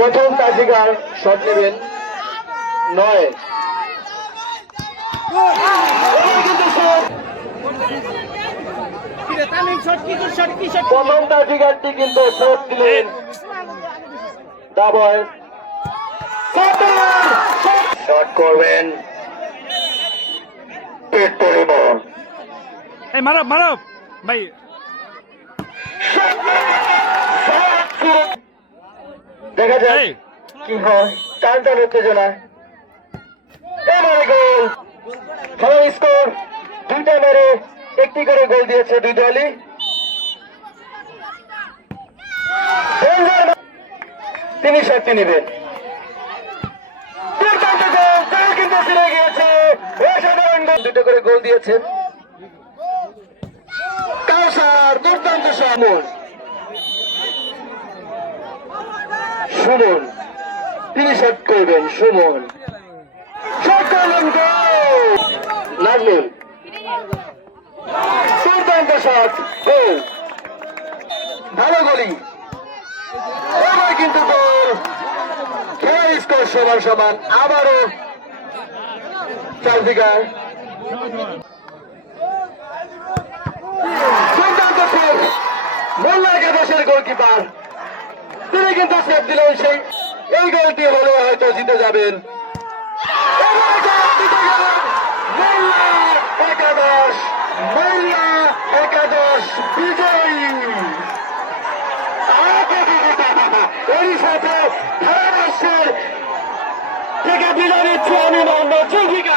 প্রথম তাজিকার শট নেবেন 9 প্রথম তাজিকারটি কিন্তু শট দিলেন দাবয় শট করবেন পেট পরিবহন মারব মারব ভাই দেখা যায় কি হয় টান টান উত্তেজনা এবারে গোল খেলার স্কোর 2টা মেরে একটি করে গোল দিয়েছে দুই দলই তিনি শটটি নেবেন কিন্তু ফিরে গিয়েছে অসাধারণ দুটো করে গোল দিয়েছেন কাউসার দুর্দান্ত সুমন সুমন তিনি শট করবেন সুমন শট করলেন নাজমুল দুর্দান্ত শট গোল ভালো গোলি এবার কিন্তু গোল খেলার স্কোর সমান সমান আবারও চারদিকার দুর্দান্ত সেভ মোল্লা একাদশের গোলকিপার তিনি কিন্তু সেভ দিলেন সেই এই গোলটি হলে হয়তো জিতে যাবেন মোল্লা একাদশ বিজয়ী এরই সাথে ধারাভাষ্যের থেকে বিদায় নিচ্ছি আমি মোহাম্মদ জুলফিকার